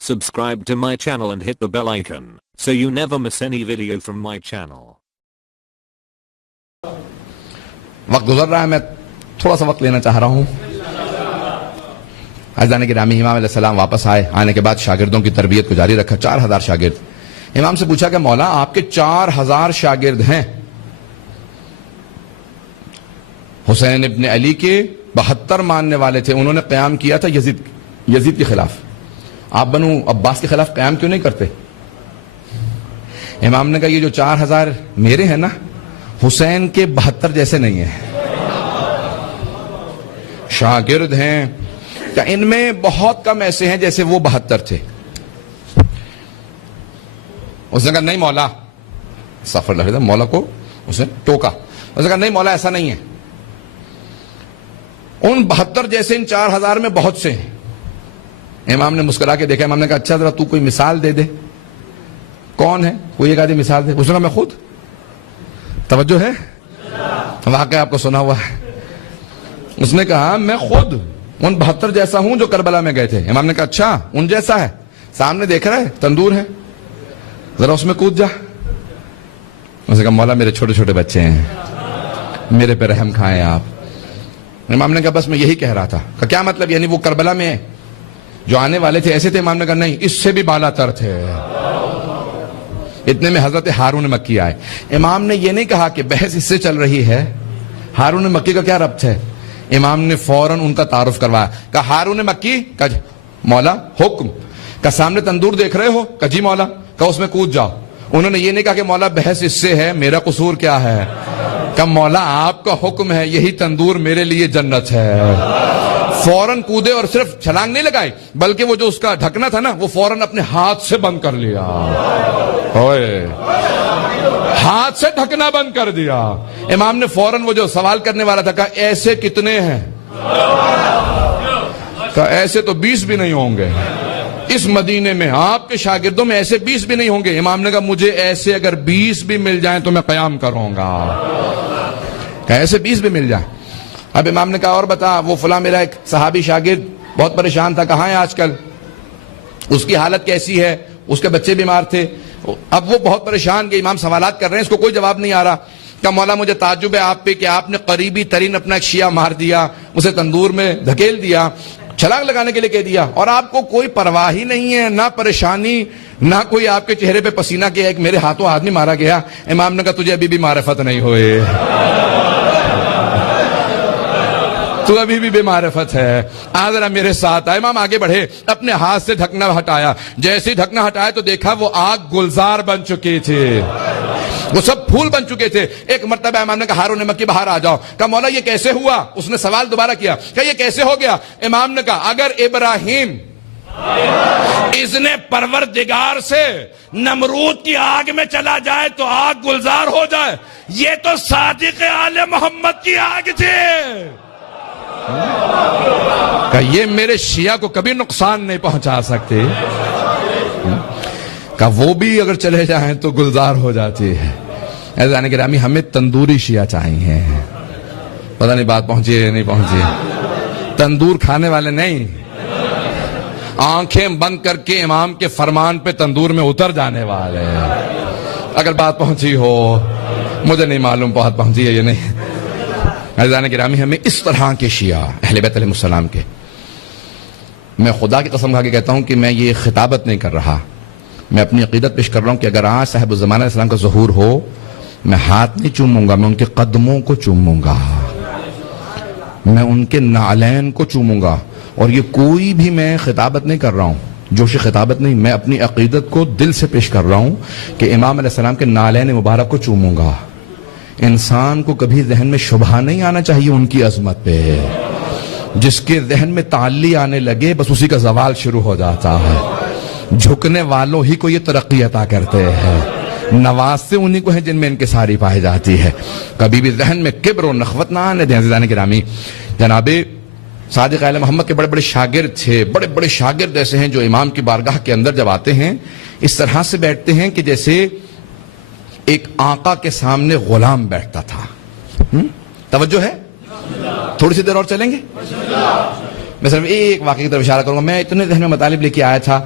Subscribe to my channel and hit the bell icon so you never miss any video from my channel. وقت گزر رہا ہے، میں تھوڑا سا وقت لینا چاہ رہا ہوں. عزیزان گرامی، امام علیہ السلام واپس آئے. آنے کے بعد شاگردوں کی تربیت کو جاری رکھا. 4000 شاگرد. امام سے پوچھا کہ مولا آپ کے 4000 شاگرد ہیں، حسین ابن علی کے 72 ماننے والے تھے، انہوں نے قیام کیا تھا یزید کے خلاف، آپ بنو عباس کے خلاف قیام کیوں نہیں کرتے؟ امام نے کہا یہ جو 4000 میرے ہیں نا، حسین کے 72 جیسے نہیں ہیں. شاگرد ہیں کہ ان میں بہت کم ایسے ہیں جیسے وہ 72 تھے. اس نے کہا نہیں مولا، سفر لگ رہا تھا، مولا کو اس نے ٹوکا. اس نے کہا نہیں مولا ایسا نہیں ہے، ان 72 جیسے ان 4000 میں بہت سے ہیں. امام نے مسکرا کے دیکھا. امام نے کہا اچھا ذرا تو کوئی مثال دے دے، کون ہے کوئی ایک آدھی مثال دے. اس نے کہا میں خود. توجہ ہے، واقعہ آپ کو سنا ہوا ہے. اس نے کہا میں خود ان 72 جیسا ہوں جو کربلا میں گئے تھے. امام نے کہا اچھا ان جیسا ہے، سامنے دیکھ رہا ہے تندور ہے، ذرا اس میں کود جا. اس نے کہا مولا میرے چھوٹے چھوٹے بچے ہیں، میرے پہ رحم کھائیں آپ. امام نے کہا بس میں یہی کہہ رہا تھا. کہ کیا مطلب؟ یعنی وہ کربلا میں جو آنے والے تھے ایسے تھے؟ امام نے کہا نہیں، اس سے بھی بالا تر تھے. اتنے میں حضرت ہارون مکی آئے. امام نے یہ نہیں کہا کہ بحث اس سے چل رہی ہے، ہارون مکی کا کیا ربط ہے. امام نے فوراً ان کا تعارف کروایا. کہا ہارون مکی. کہا مولا حکم. کہا سامنے تندور دیکھ رہے ہو؟ کہا جی مولا. کہا اس میں کود جاؤ. انہوں نے یہ نہیں کہا کہ مولا بحث اس سے ہے، میرا قصور کیا ہے. کہا مولا آپ کا حکم ہے، یہی تندور میرے لیے جنت ہے. فوراً کودے اور صرف چھلانگ نہیں لگائی، بلکہ وہ جو اس کا ڈھکنا تھا نا وہ فوراً اپنے ہاتھ سے بند کر لیا. ہاتھ سے ڈھکنا بند کر دیا. امام نے فوراً وہ جو سوال کرنے والا تھا کہا ایسے کتنے ہیں؟ کہا ایسے تو 20 بھی نہیں ہوں گے اس مدینے میں، آپ کے شاگردوں میں ایسے 20 بھی نہیں ہوں گے. امام نے کہا مجھے ایسے اگر 20 بھی مل جائیں تو میں قیام کروں گا. کہا ایسے 20 بھی مل جائیں. اب امام نے کہا اور بتا، وہ فلاں میرا ایک صحابی شاگرد بہت پریشان تھا، کہاں ہے آج کل؟ اس کی حالت کیسی ہے؟ اس کے بچے بیمار تھے. اب وہ بہت پریشان کہ امام سوالات کر رہے ہیں، اس کو کوئی جواب نہیں آ رہا. کہ مولا مجھے تعجب ہے آپ پہ کہ آپ نے قریبی ترین اپنا ایک شیعہ مار دیا، اسے تندور میں دھکیل دیا، چھلانگ لگانے کے لیے کہہ دیا، اور آپ کو کوئی پرواہ ہی نہیں ہے، نہ پریشانی، نہ کوئی آپ کے چہرے پہ پسینہ کیا. ایک میرے ہاتھوں آدمی مارا گیا. امام نے کہا تجھے ابھی بھی معرفت نہیں ہوئے، تو ابھی بھی بے معرفت ہے، آ ذرا میرے ساتھ. امام آگے بڑھے، اپنے ہاتھ سے ڈھکنا ہٹایا. جیسے ہی ڈھکنا ہٹایا تو دیکھا وہ آگ گلزار بن چکی تھی، وہ سب پھول بن چکے تھے. ایک مرتبہ امام نے کہا ہارون مکی باہر آ جاؤ. کہا مولا یہ کیسے ہوا؟ اس نے سوال دوبارہ کیا کہ یہ کیسے ہو گیا؟ امام نے کہا اگر ابراہیم اذن پروردگار سے نمرود کی آگ میں چلا جائے تو آگ گلزار ہو جائے، یہ تو صادق آل محمد کی آگ تھی. کہ یہ میرے شیعہ کو کبھی نقصان نہیں پہنچا سکتے. کہ وہ بھی اگر چلے جائیں تو گلزار ہو جاتی ہے. عزیزان گرامی، ہمیں تندوری شیعہ چاہیے. پتہ نہیں بات پہنچی ہے نہیں پہنچی ہے. تندور کھانے والے نہیں، آنکھیں بند کر کے امام کے فرمان پہ تندور میں اتر جانے والے. اگر بات پہنچی ہو، مجھے نہیں معلوم بہت پہنچی ہے یہ نہیں. عزیزان گرامی، ہمیں اس طرح کے شیعہ اہل بیت علیہ السلام کے، میں خدا کی قسم کھا کے کہتا ہوں کہ میں یہ خطابت نہیں کر رہا، میں اپنی عقیدت پیش کر رہا ہوں کہ اگر آج صاحب الزمانہ علیہ السلام کا ظہور ہو، میں ہاتھ نہیں چوموں گا، میں ان کے قدموں کو چوموں گا، میں ان کے نعلین کو چوموں گا. اور یہ کوئی بھی میں خطابت نہیں کر رہا ہوں، جوش خطابت نہیں، میں اپنی عقیدت کو دل سے پیش کر رہا ہوں کہ امام علیہ السلام کے نعلین مبارک کو چوموں گا. انسان کو کبھی ذہن میں شبہ نہیں آنا چاہیے ان کی عظمت پہ. جس کے ذہن میں تعلی آنے لگے بس اسی کا زوال شروع ہو جاتا ہے. جھکنے والوں ہی کو یہ ترقی عطا کرتے ہیں، نوازتے انہی کو ہیں جن میں انکساری پائی جاتی ہے. کبھی بھی ذہن میں کبر و نخوت نہ آنے دیں. عزیزان گرامی، جناب صادق آل محمد کے بڑے بڑے شاگرد تھے. بڑے بڑے شاگرد ایسے ہیں جو امام کی بارگاہ کے اندر جب آتے ہیں اس طرح سے بیٹھتے ہیں کہ جیسے ایک آقا کے سامنے غلام بیٹھتا تھا. توجہ ہے؟ تھوڑی سی دیر اور چلیں گے. میں صرف ایک واقعے کی طرف اشارہ کروں گا. میں اتنے ذہن میں مطالب لے کے آیا تھا.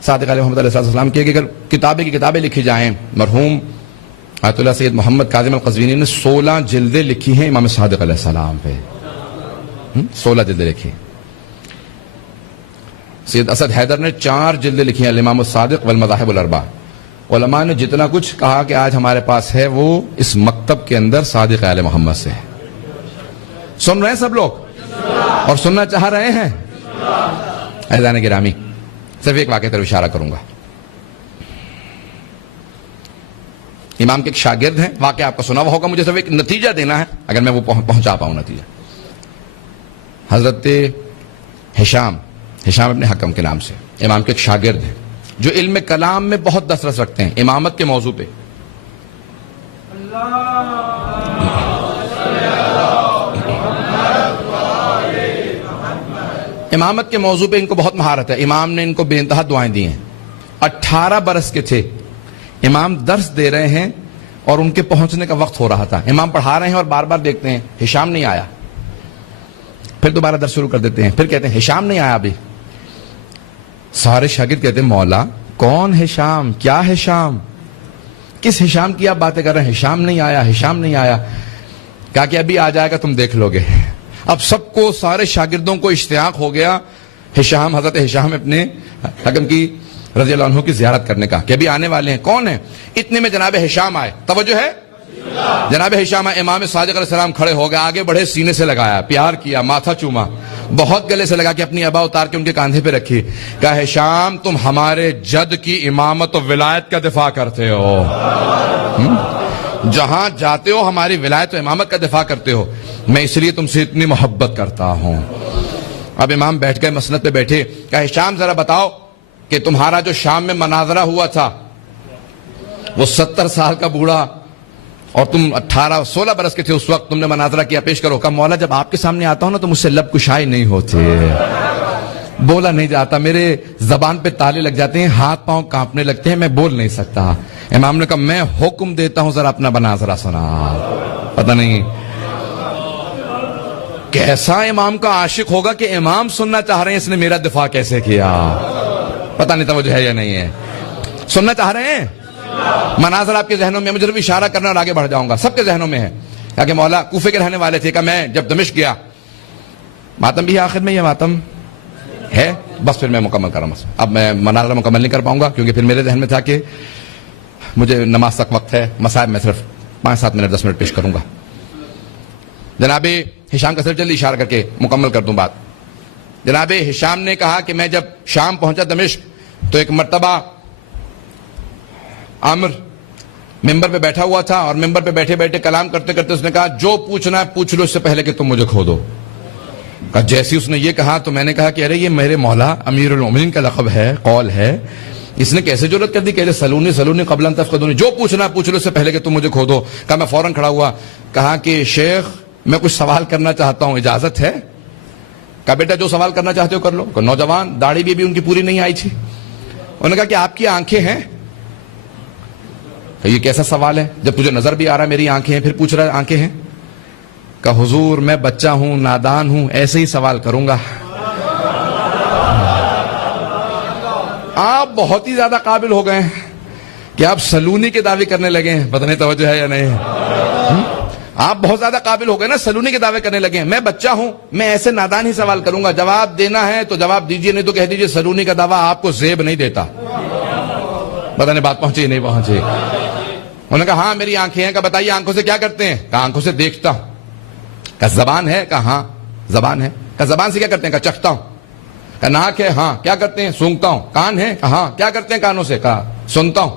صادق علیہ محمد علیہ السلام کی اگر کتابیں لکھی جائیں، مرحوم آیت اللہ سید محمد کاظم القزوینی نے 16 جلدیں لکھی ہیں امام صادق علیہ السلام پہ، 16 جلدیں لکھی. سید اسد حیدر نے 4 جلدیں لکھی ہیں الامام الصادق والمذاہب الاربعہ. علماء نے جتنا کچھ کہا کہ آج ہمارے پاس ہے وہ اس مکتب کے اندر صادق آل محمد سے ہے. سن رہے ہیں سب لوگ اور سننا چاہ رہے ہیں؟ عزیزان گرامی، صرف ایک واقعہ طرف اشارہ کروں گا. امام کے ایک شاگرد ہیں، واقعہ آپ کو سنا ہوا ہوگا، مجھے صرف ایک نتیجہ دینا ہے اگر میں وہ پہنچا پاؤں نتیجہ. حضرت ہشام ابن حکم کے نام سے امام کے ایک شاگرد ہیں جو علم کلام میں بہت دسترس رکھتے ہیں، امامت کے موضوع پہ. امامت کے موضوع پہ ان کو بہت مہارت ہے. امام نے ان کو بے انتہا دعائیں دی ہیں. 18 برس کے تھے، امام درس دے رہے ہیں اور ان کے پہنچنے کا وقت ہو رہا تھا. امام پڑھا رہے ہیں اور بار بار دیکھتے ہیں ہشام نہیں آیا. پھر دوبارہ درس شروع کر دیتے ہیں، پھر کہتے ہیں ہشام نہیں آیا ابھی. سارے شاگرد کہتے ہیں مولا کون ہشام، کیا ہشام، کس ہشام کی آپ باتیں کر رہے ہیں؟ ہشام نہیں آیا، ہشام نہیں آیا. کہا کہ ابھی آ جائے گا، تم دیکھ لو گے. اب سب کو، سارے شاگردوں کو اشتیاق ہو گیا ہشام، حضرت ہشام اپنے حکم کی رضی اللہ عنہ کی زیارت کرنے کا کہ ابھی آنے والے ہیں. کون ہیں؟ اتنے میں جناب ہشام آئے. توجہ ہے، جناب ہشام آئے. امام صادق علیہ السلام کھڑے ہو گئے، آگے بڑھے، سینے سے لگایا، پیار کیا، ماتھا چوما، بہت گلے سے لگا کے اپنی ابا اتار کے ان کے کاندھے پہ رکھی. کہا ہشام تم ہمارے جد کی امامت و ولایت کا دفاع کرتے ہو، جہاں جاتے ہو ہماری ولایت و امامت کا دفاع کرتے ہو، میں اس لیے تم سے اتنی محبت کرتا ہوں. اب امام بیٹھ گئے، مسند پہ بیٹھے. کہا ہشام ذرا بتاؤ کہ تمہارا جو شام میں مناظرہ ہوا تھا، وہ 70 سال کا بوڑھا اور تم 16 برس کے تھے اس وقت، تم نے مناظرہ کیا، پیش کرو. کہا مولا جب آپ کے سامنے آتا ہوں نا تو مجھ سے لب کشائی نہیں ہوتی، بولا نہیں جاتا، میرے زبان پہ تالے لگ جاتے ہیں، ہاتھ پاؤں کانپنے لگتے ہیں، میں بول نہیں سکتا. امام نے کہا میں حکم دیتا ہوں ذرا اپنا مناظرہ سنا. پتہ نہیں کیسا امام کا عاشق ہوگا کہ امام سننا چاہ رہے ہیں، اس نے میرا دفاع کیسے کیا. پتہ نہیں توجہ ہے یا نہیں ہے. سننا چاہ رہے ہیں مناظر آپ کے ذہنوں میں، مجھے صرف اشارہ کرنا اور آگے بڑھ جاؤں گا، سب کے ذہنوں میں ہے. کہا کہ مولا کوفے کے رہنے والے تھے. کہ میں جب دمشق گیا، ماتم بھی ہے آخر میں، یہ ماتم ہے بس پھر میں مکمل کر رہا ہوں. اب میں مناظرہ مکمل نہیں کر پاؤں گا کیونکہ پھر میرے ذہن میں تھا کہ مجھے نماز تک وقت ہے، مسائب میں صرف 5-7 منٹ 10 منٹ پیش کروں گا. جناب ہشام کا صرف جلدی اشارہ کر کے مکمل کر دوں بات. جناب ہشام نے کہا کہ میں جب شام پہنچا دمشق تو ایک مرتبہ عامر ممبر پہ بیٹھا ہوا تھا اور ممبر پہ بیٹھے بیٹھے کلام کرتے کرتے اس نے کہا جو پوچھنا ہے پوچھ لو، اس سے پہلے کہ تم مجھے کھو دو. کہا جیسی اس نے یہ کہا تو میں نے کہا کہ ارے یہ میرے مولا امیر المومنین کا لقب ہے، قول ہے، اس نے کیسے جرأت کر دی کہ سلونی قبل ان تفقدونی، جو پوچھنا ہے پوچھ لو، اس سے پہلے کہ تم مجھے کھو دو. کہا میں فوراً کھڑا ہوا. کہا کہ شیخ میں کچھ سوال کرنا چاہتا ہوں، اجازت ہے؟ کہا بیٹا جو سوال کرنا چاہتے ہو کر لو. نوجوان، داڑھی بھی ان کی پوری نہیں آئی تھی. انہوں نے کہا کہ آپ کی آنکھیں ہیں. کہ یہ کیسا سوال ہے، جب تجھے نظر بھی آ رہا ہے میری آنکھیں ہیں، پھر پوچھ رہا ہے آنکھیں ہیں. کہ حضور میں بچہ ہوں، نادان ہوں، ایسے ہی سوال کروں گا. آپ بہت ہی زیادہ قابل ہو گئے کہ آپ سلونی کے دعوے کرنے لگے ہیں. پتہ نہیں توجہ ہے یا نہیں. آپ بہت زیادہ قابل ہو گئے نا، سلونی کے دعوے کرنے لگے ہیں. میں بچہ ہوں، میں ایسے نادان ہی سوال کروں گا، جواب دینا ہے تو جواب دیجئے، نہیں تو کہہ دیجئے سلونی کا دعویٰ آپ کو زیب نہیں دیتا. پتہ نہیں بات پہنچی نہیں پہنچی. انہوں نے کہا ہاں میری آنکھیں ہیں. کہا بتائیے آنکھوں سے کیا کرتے ہیں؟ کہا آنکھوں سے دیکھتا ہوں. کہا زبان ہے؟ کہا ہاں زبان ہے. کہا زبان سے کیا کرتے ہیں؟ کہا چکھتا ہوں. کہا ناک ہے؟ ہاں. کیا کرتے ہیں؟ سونگتا ہوں. کان ہے؟ کہا ہاں. کیا کرتے ہیں کانوں سے؟ کہا سنتا ہوں.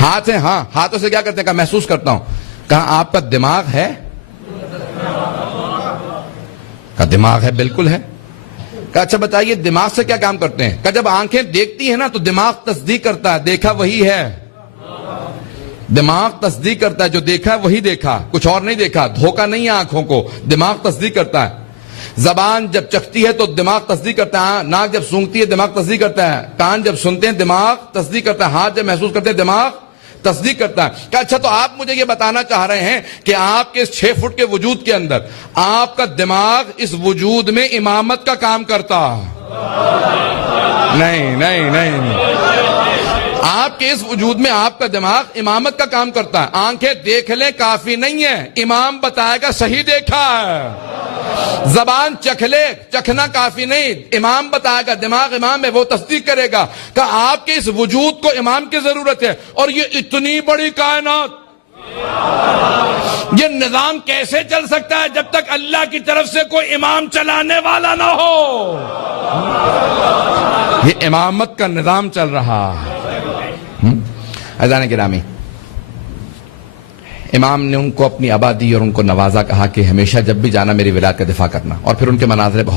ہاتھ ہے؟ ہاں. ہاتھوں سے کیا کرتے ہیں؟ کہا محسوس کرتا ہوں. کہا آپ کا دماغ ہے؟ کہا دماغ ہے، بالکل ہے. کہا اچھا بتائیے دماغ سے کیا کام کرتے ہیں؟ کہا جب آنکھیں دیکھتی ہیں نا تو دماغ تصدیق کرتا ہے دیکھا وہی ہے. دماغ تصدیق کرتا ہے جو دیکھا ہے وہی دیکھا، کچھ اور نہیں دیکھا. دھوکہ نہیں ہے آنکھوں کو، دماغ تصدیق کرتا ہے. زبان جب چکھتی ہے تو دماغ تصدیق کرتا ہے، ناک جب سونگتی ہے دماغ تصدیق کرتا ہے، کان جب سنتے ہیں دماغ تصدیق کرتا ہے، ہاتھ جب محسوس کرتے ہیں دماغ تصدیق کرتا ہے. کہ اچھا تو آپ مجھے یہ بتانا چاہ رہے ہیں کہ آپ کے اس 6 فٹ کے وجود کے اندر آپ کا دماغ اس وجود میں امامت کا کام کرتا. نہیں نہیں نہیں. آپ کے اس وجود میں آپ کا دماغ امامت کا کام کرتا ہے. آنکھیں دیکھ لیں کافی نہیں ہے, امام بتائے گا صحیح دیکھا ہے. زبان چکھ لے, چکھنا کافی نہیں, امام بتائے گا, دماغ امام ہے وہ تصدیق کرے گا کہ آپ کے اس وجود کو امام کی ضرورت ہے. اور یہ اتنی بڑی کائنات, یہ نظام کیسے چل سکتا ہے جب تک اللہ کی طرف سے کوئی امام چلانے والا نہ ہو؟ یہ امامت کا نظام چل رہا ہے. عزیزان گرامی, امام نے ان کو اپنی آبادی اور ان کو نوازا, کہا کہ ہمیشہ جب بھی جانا میری ولایت کا دفاع کرنا, اور پھر ان کے مناظر بہت